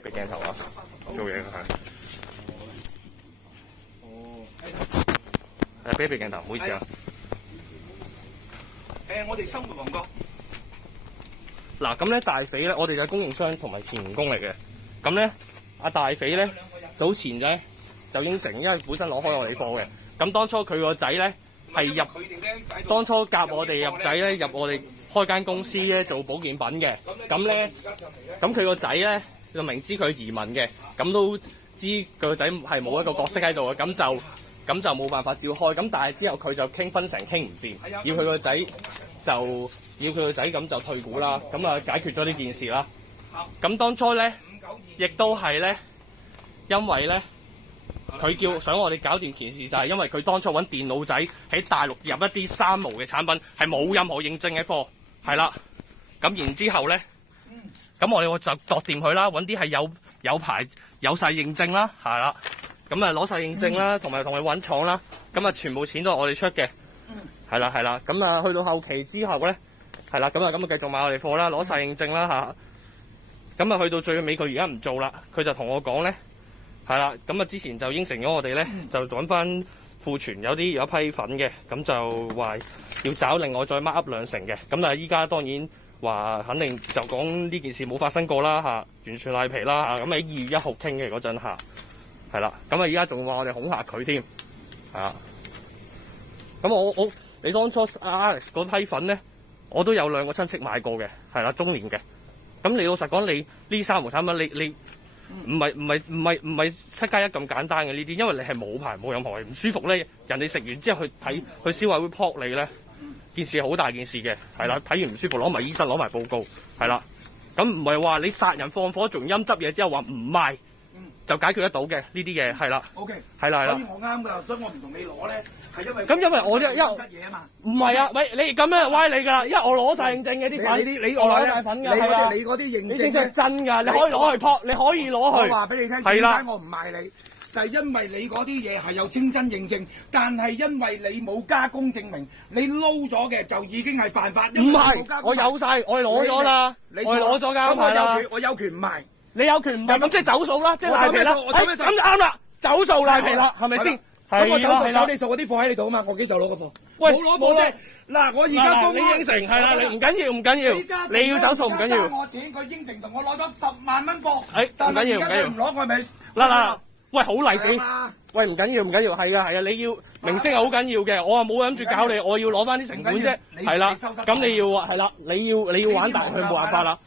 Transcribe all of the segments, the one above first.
俾鏡頭啊，做嘢係。哦。俾鏡頭，唔好意思啊。我哋生活旺角。嗱，咁咧大肥咧，我哋就係供應商同埋前員工嚟嘅。咁咧，阿大肥咧早前咧就應承，因為本身攞開我哋貨嘅。咁當初佢個仔咧係入，當初夾我哋入仔咧入我哋開間公司咧做保健品嘅。咁咧，咁佢個仔咧就明知佢移民嘅，咁都知佢個仔係冇一個角色喺度嘅，咁就冇辦法照開。咁但係之後佢就傾分成傾唔掂，要佢個仔咁就退股啦。咁啊解決咗呢件事啦。咁當初咧，亦都係咧，因為咧佢想我哋搞掂件事，就係因為佢當初揾電腦仔喺大陸入一啲三無嘅產品，係冇任何認證嘅貨，係啦。咁然之後咧，咁我哋就度掂佢啦，揾啲係有牌有晒認證啦，係啦。咁啊攞晒認證啦，同埋同佢揾廠啦。咁啊全部錢都係我哋出嘅，係啦。咁啊去到後期之後咧，係啦，咁啊繼續買我哋貨啦，攞晒認證啦嚇。咁啊去到最尾佢而家唔做啦，佢就同我講咧，係啦，咁啊之前就應承咗我哋咧，就揾翻庫存有一批粉嘅，咁就話要找另外再 mark up 2成嘅。咁啊依家當然話肯定就講呢件事冇發生過啦嚇，完全賴皮啦嚇。咁喺2月1號傾嘅嗰陣嚇，係啦，咁啊依家仲話我哋恐嚇佢添，係啊。咁你當初 Alex 嗰批粉咧，我都有2個親戚買過嘅，係啦，中年嘅。咁你老實講，你呢3無產品，你唔係7+1咁簡單嘅呢啲，因為你係冇牌冇任何嘢唔舒服咧，人哋食完之後去消委會撲你咧，件事係好大件事嘅，係啦，睇完唔舒服攞埋醫生攞埋報告，係啦，咁唔係話你殺人放火仲陰執嘢之後話唔賣就解決得到嘅呢啲嘢，係啦。O K， 係啦。所以我啱㗎，所以我唔同你攞咧，係因為咁因為我質嘢啊嘛。唔係啊，喂，你咁樣歪你㗎啦，因為我攞晒認證嘅啲粉，你我攞晒粉㗎，係啊。你嗰啲認證係真㗎，你可以攞去撲，你可以攞去。我話俾你聽，點解我唔賣你？就係因為你嗰啲嘢係有清真認證，但係因為你冇加工證明，你撈咗嘅就已經係犯法。唔係，我有晒，我係攞咗啦，我係攞咗㗎，咁我有權唔賣。你有權唔賣，咁即係走數啦，即係賴皮啦。咁啱啦，走數賴皮啦，係咪先？咁我走你數嗰啲貨喺你度啊嘛，我幾時攞個貨？冇攞貨啫。嗱，我而家公開你應承係啦，你唔緊要，你要走數唔緊要。我錢，佢應承同我攞咗10萬蚊貨。唔緊要，唔攞我咪嗱，喂，好例子。喂，唔緊要，係啊，你要明星係好緊要嘅，我啊冇諗住搞你，我要攞翻啲成本啫，係啦。咁你要係啦，你要玩大佢冇辦法啦。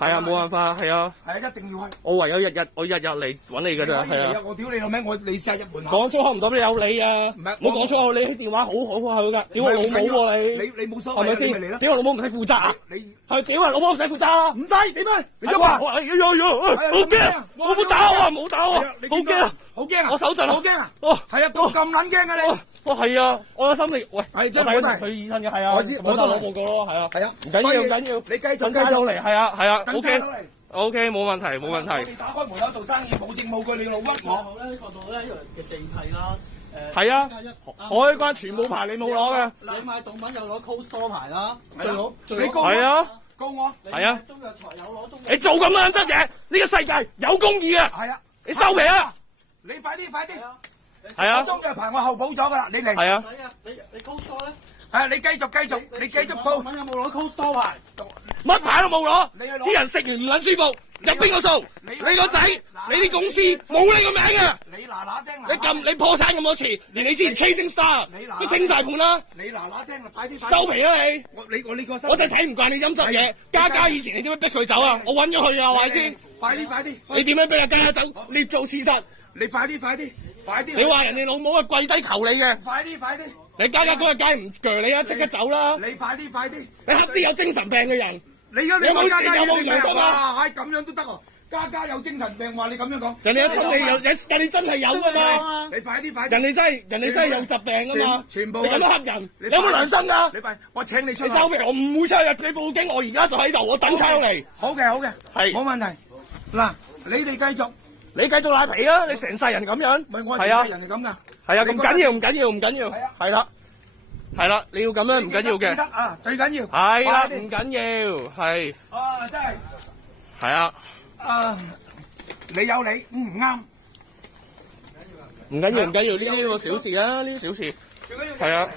係啊，冇辦法，係啊。係啊，一定要去。我唯有日日嚟揾你㗎咋，係啊。我屌你老味，你試下入門口。講粗口唔代表你有你啊！唔好講粗口，你啲電話好好㗎。屌我老母喎你！你冇所謂，係咪先？屌我老母唔使負責啊！係屌我老母唔使負責啊！唔使點啊？你喐啊！好驚啊！我冇打我啊！冇打我啊！好驚啊！好驚啊！我手震啊！好驚啊！哦，係啊，咁撚驚啊你！係啊，我個心力喂，係真係去醫生嘅，係啊，我知，我都攞報告咯，係啊，係啊，唔緊要，你繼續嚟，係啊，OK，冇問題。你打開門口做生意，冇證冇據，你老屈我。呢個度咧，因為嘅地契啦，係啊，海關全部牌你冇攞嘅。你買動品有攞 cold store 牌啦，最好，你告係啊，告我，係啊，中藥材有攞中藥。你做咁樣執嘢，呢個世界有公義嘅。係啊，你收皮啊！你快啲，係啊，中藥牌我後補咗㗎啦，你嚟。係啊，你 cold store 咧？係你繼續，你繼續報。有冇攞 cold store 牌？乜牌都冇攞，你去攞。啲人食完唔撚舒服，入邊個數？你個仔，你啲公司冇你個名嘅。你嗱聲。你破產咁多次，連你之前 Chasing Star 都清晒盤啦。你嗱聲，快啲收皮啦你！我呢個我真係睇唔慣你陰質嘢。嘉以前你點樣逼佢走啊？我揾咗佢啊，話你知。快啲！你點樣逼阿嘉走？你做事實。你快啲！你話人哋老母啊跪低求你嘅。快啲！你嘉嗰日梗係唔鋸你啊！即刻走啦！你快啲！你黑啲有精神病嘅人。你有冇良心啊？係咁樣都得喎！家有精神病話你咁樣講，人哋有心理有，人哋真係有㗎嘛！你快啲！人哋真係有疾病㗎嘛！全部你咁樣黑人，你有冇良心㗎？你快，我請你出去。你收皮，我唔會出去，你報警，我而家就喺度，我等差嚟。好嘅，係冇問題。嗱，你哋繼續，你繼續賴皮啦！你成世人咁樣，唔係我係成世人係咁㗎。係啊，唔緊要，係啦，你要咁樣唔緊要嘅。記得啊，最緊要。係啦，唔緊要，係。啊，真係。係啊。你有你，唔啱。唔緊要，唔緊要，呢啲個小事啦，呢啲小事。最緊要係啊，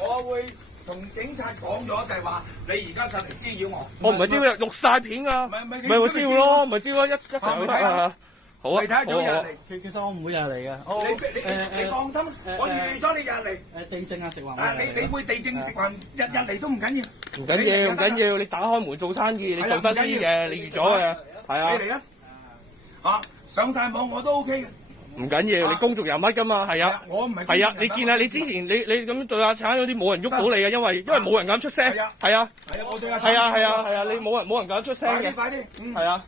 我會同警察講咗，就係話你而家上嚟滋擾我。我唔係招佢錄晒片㗎，咪我招咯，咪招咯，一齊啊！好啊，你睇下早日嚟。其實我唔會日嚟嘅。你放心，我預咗你日嚟。地政啊，食環。你會地政食環日嚟都唔緊要。唔緊要，唔緊要，你打開門做生意，你做得啲嘅，你預咗嘅，係啊。你嚟啊！上晒網我都 OK 嘅。唔緊要，你公眾人物㗎嘛，係啊。我唔係。係啊，你見啊，你之前你咁樣對阿橙嗰啲冇人喐到你嘅，因為冇人敢出聲。係啊。係啊，我對阿係啊，你冇人敢出聲嘅。快啲！係啊，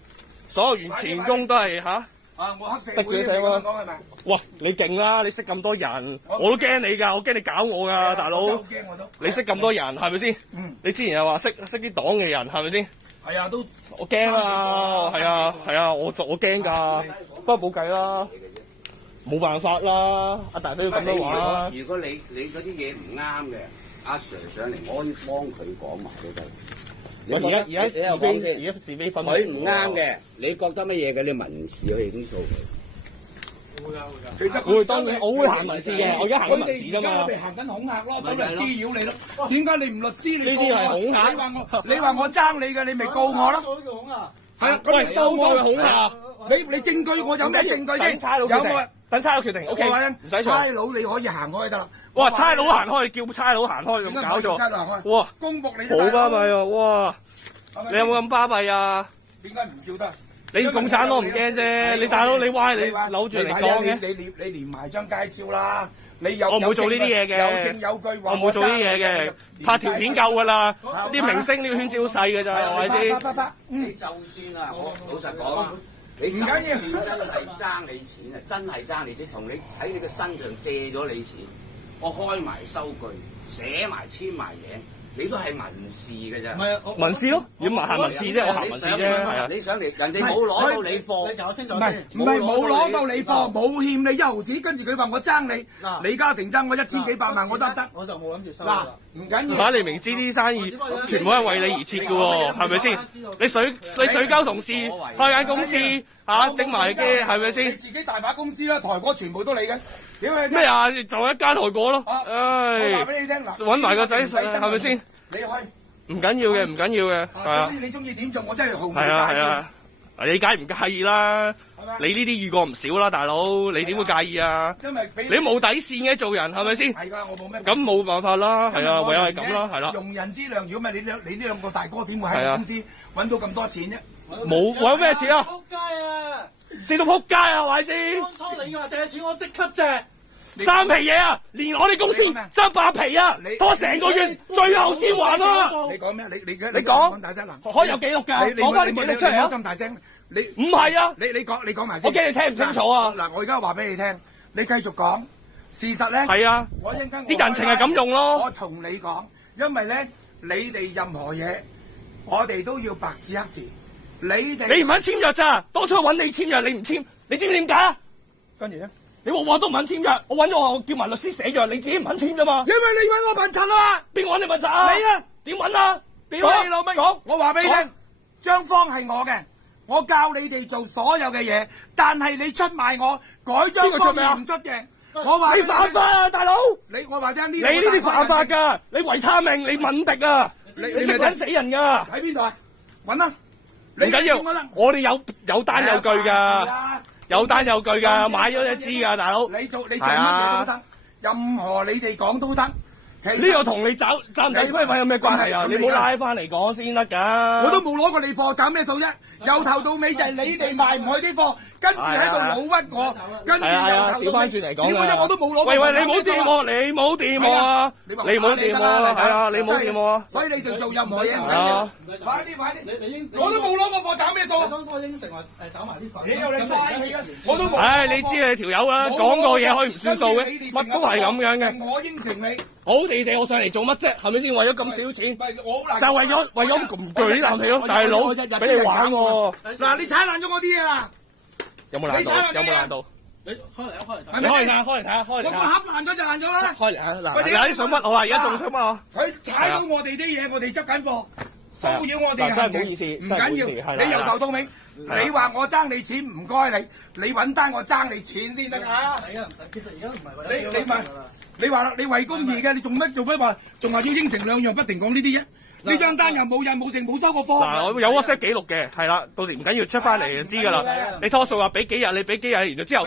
所有員工都係嚇。我黑社會你咁講係咪？哇！你勁啦，你識咁多人，我都驚你㗎，我驚你搞我㗎，大佬。好驚我都。你識咁多人係咪先？你之前又話識啲黨嘅人係咪先？係啊，都我驚啊！係啊，我驚㗎，不過冇計啦，冇辦法啦。阿大飛要咁樣話。如果你嗰啲嘢唔啱嘅，阿 Sir 上嚟幫佢講埋都得。我而家是非分明。佢唔啱嘅，你覺得乜嘢嘅？你民事去起訴佢。會㗎。其實會當然，我會行民事嘅，我而家行緊民事㗎嘛。佢哋行緊恐嚇咯，走嚟滋擾你咯。點解你唔律師？呢啲係恐嚇。你話我爭你嘅，你咪告我咯。係啊，喂，告我係恐嚇。你證據我有咩證據先？有冇？等差佬決定。O K，唔使差佬你可以行開得啦。哇！差佬行開，叫差佬行開咁搞咗。哇！公僕你好巴閉啊！哇！你有冇咁巴閉啊？點解唔叫得？你共產黨唔驚啫，你大佬你歪你扭住嚟講嘅。你連埋張街招啦，你有我唔會做呢啲嘢嘅，有證有據話我唔會做呢啲嘢嘅，拍條片夠㗎啦。啲明星呢個圈子好細㗎咋，係咪先？你就算啊，我老實講啊，你就算真係爭你錢啊，真係爭你錢，同你喺你嘅身上借咗你錢，我開埋收據，寫埋簽埋名。你都係民事嘅啫，民事咯，要行民事啫，我行民事啫，係啊。你上嚟，人哋冇攞到你貨，你搞清楚唔係冇攞到你貨，冇欠你一毫子，跟住佢話我爭你，李嘉誠爭我1000幾百萬，我得唔得？我就冇諗住收嗱，唔緊要。嚇你明知啲生意全部係為你而設嘅喎，係咪先？你水溝同事開間公司嚇整埋嘅係咪你先？自己大把公司啦，台哥全部都你嘅。點解咩啊？就一間台果咯，我唉話，俾你聽嗱，揾埋個仔係咪先？你去。唔緊要嘅，唔緊要嘅，係啊。你中意點做，我真係毫無介係啊係意。啊，你梗係唔介意啦。你呢啲遇過唔少啦，大佬，你點會介意啊？因為你冇底線嘅做人係咪先？係㗎，我冇咩。咁冇辦法啦，係啊，唯有係咁啦，係啦。用人之量，如果唔係你呢兩個大哥點會喺公司揾到咁多錢啫？冇揾咩錢啊？撲街啊！蝕到撲街啊，係咪先？當初你話借錢，我即刻借。三皮嘢啊！連我哋公司爭8皮啊！拖成個月，最後先還啊！你講咩？你講大聲嗱，可以有記錄㗎，講翻啲記錄出嚟啊！咁大聲，你唔係啊！你講埋先。我驚你聽唔清楚啊！嗱，我而家話俾你聽，你繼續講事實咧。係啊，我一陣間啲人情係咁用咯。我同你講，因為咧，你哋任何嘢，我哋都要白紙黑字。你唔肯簽約咋？當初揾你簽約，你唔簽，你知唔知點解啊？跟住咧。你話都唔肯簽約，我揾咗我叫埋律師寫約，你自己唔肯簽咋嘛？因為你揾我笨柒啊嘛！邊個揾你笨柒啊？你啊！點揾啊？屌你老味！講，我話俾你聽，張方係我嘅，我教你哋做所有嘅嘢，但係你出賣我，改張方唔出嘅。我話你犯法啊，大佬！我話聽呢，你呢啲犯法㗎，你維他命，你敏迪啊，你識揾死人㗎。喺邊度啊？揾啊！唔緊要，我哋有單有據㗎。有單有據㗎，買咗你知㗎，大佬。你做乜嘢都得，任何你哋講都得。呢個同你賺唔賺規費有咩關係啊？你冇拉翻嚟講先得㗎。我都冇攞過你貨，賺咩數啫？由頭到尾就係你哋賣唔去啲貨，跟住喺度老屈我，跟住又調翻轉嚟講㗎。我都冇攞。喂，你冇掂我，你冇掂我啊！你冇掂我啊！係啊，你冇掂我啊！所以你哋做任何嘢唔緊要。快啲！我都冇攞過貨，賺咩數？當初應承話找埋啲粉。你嘥氣啊！我都冇。唉，你知你條友啦，講個嘢可以唔算數嘅，乜都係咁樣嘅。我應承你。好地地，我上嚟做乜啫？係咪先？為咗咁少錢，就為咗咁巨啲爛氣咯，大佬俾你玩喎。嗱，你踩爛咗我啲嘢啦！有冇爛到？有冇爛到？你開嚟啊！你開嚟睇下，開嚟睇下，開嚟睇下。我個盒爛咗就爛咗啦。開嚟啊！嗱，你想乜我啊？而家仲想乜我？佢踩到我哋啲嘢，我哋執緊貨。騷擾我哋嘅行程，唔緊要，你由頭到尾，你話我爭你錢，唔該你揾單我爭你錢先得㗎。係啊，其實而家唔係為咗你話啦，你為公義嘅，你做乜話，仲話要應承兩樣，不停講呢啲啫？呢張單又冇印冇證冇收過貨。嗱，我有 WhatsApp 記錄嘅，係啦，到時唔緊要出翻嚟就知㗎啦。你拖數話俾幾日，你俾幾日，然後之後，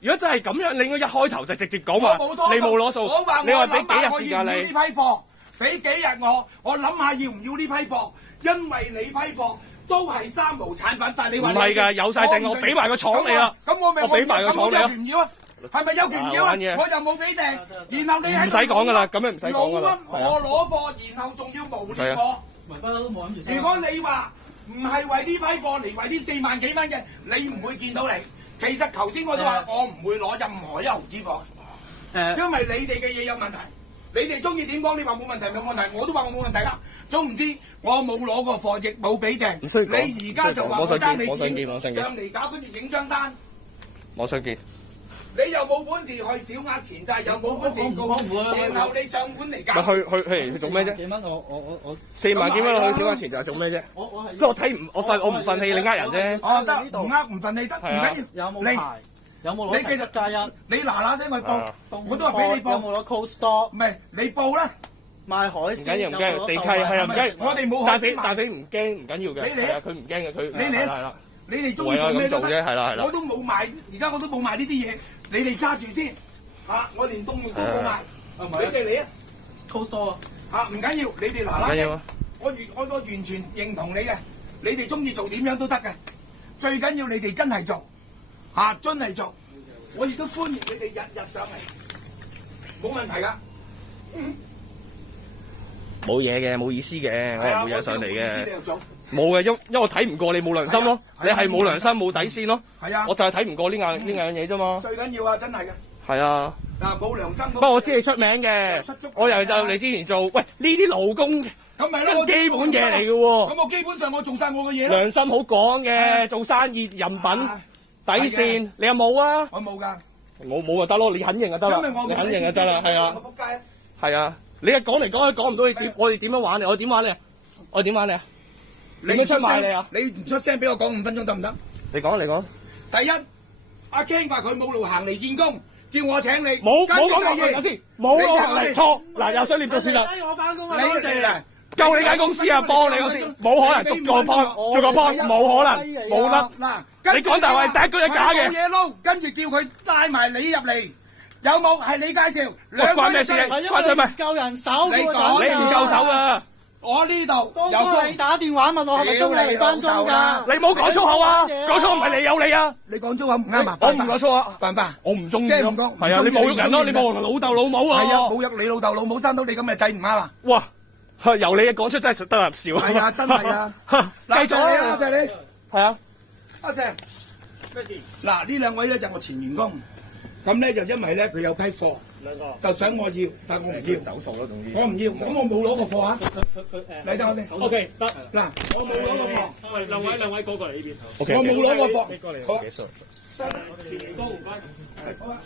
如果真係咁樣，你應該一開頭就直接講話，你冇攞數，你話俾幾日時間你？呢批貨，俾幾日我諗下要唔要呢批貨，因為你批貨都係三無產品，但係你話唔係㗎，有晒證，我俾埋個廠你啦。咁我俾埋個廠你啦。唔要啊？係咪有權要啊？我又冇俾訂，然後你喺唔使講㗎啦，咁樣唔使講㗎啦。我攞貨，然後仲要無理我。不嬲都冇諗住。如果你話唔係為呢批貨嚟，為呢4萬幾蚊嘅，你唔會見到你。其實頭先我都話我唔會攞任何一毫子貨，因為你哋嘅嘢有問題。你哋中意點講？你話冇問題咪冇問題，我都話我冇問題啦。總唔知我冇攞過貨，亦冇俾訂。你而家就話我爭你錢，上嚟搞跟住影張單。我想見。你又冇本事去小額錢債，又冇本事告，然後你上門嚟搞。去做咩啫？幾蚊我4萬幾蚊去小額錢債做咩啫？我睇唔我唔憤氣，你呃人啫。哦得，唔憤氣得，唔緊要。有冇牌？有冇攞實價印？你嗱聲去報，我都話俾你報。有冇攞 cold store？唔係你報啦。賣海鮮唔緊要，唔緊要，地契係啊，唔緊要。我哋冇海鮮賣。但係唔驚，唔緊要嘅。你嚟啊！佢唔驚嘅，佢你嚟係啦。你哋中意做咩都得。係啦係啦。我都冇賣，而家我都冇賣呢啲嘢。你哋揸住先，我連凍肉都冇賣，你哋嚟啊 cold store 唔緊要，你哋嗱聲，我完全認同你嘅，你哋中意做點樣都得嘅，最緊要你哋真係做，真係做，我亦都歡迎你哋日日上嚟，冇問題噶。冇嘢嘅，冇意思嘅，我係冇嘢上嚟嘅。你又做？冇嘅，因為我睇唔過你冇良心咯，你係冇良心冇底線咯。係啊，我就係睇唔過呢樣嘢啫嘛。最緊要啊，真係嘅。係啊。嗱，冇良心。不過我知你出名嘅，我又就你之前做，喂呢啲勞工咁咪咯，基本嘢嚟嘅喎。咁我基本上我做晒我嘅嘢。良心好講嘅，做生意人品底線，你有冇啊？我冇㗎。冇就得咯，你肯認就得啦，你肯認就得啦，係啊。我仆街。係啊，你講嚟講去講唔到你點，我哋點樣玩你？我點玩你啊？我點玩你啊？點樣出賣你啊？你唔出聲俾我講5分鐘得唔得？你講。第一，阿 Ken 話佢冇路行嚟見工，叫我請你。冇講過嘢先，冇路行嚟錯。嗱，又想念咗算啦。我翻工啊，你嚟救你間公司啊，幫你我先，冇可能逐個幫，冇可能，冇得。嗱，你講大話，第一句係假嘅。冇嘢撈，跟住叫佢帶埋你入嚟，有冇？係你介紹。關咩事？關咗咪？夠人手，你講你唔夠手噶。我呢度當初你打電話問我係咪中意嚟翻工㗎？你唔好講粗口啊！講粗口唔係你有你啊！你講粗口唔啱啊！我唔講粗口，犯法。我唔中意。即係唔講。係啊！你侮辱人咯！你侮辱老豆老母啊！係啊！侮辱你老豆老母生到你咁嘅仔唔啱啊！哇！由你講出真係得入笑。係啊！真係啊！繼續啊！多謝你。係啊！阿石。咩事？嗱，呢兩位咧就我前員工，咁咧就因為咧佢有批貨，就想我要，但我唔要。走數咯，總之。我唔要，咁我冇攞過貨啊！你等我先。O K 得嗱，我冇攞過貨。兩位過嚟呢邊。我冇攞過貨。你過嚟。好啊。前員工唔該。好啊。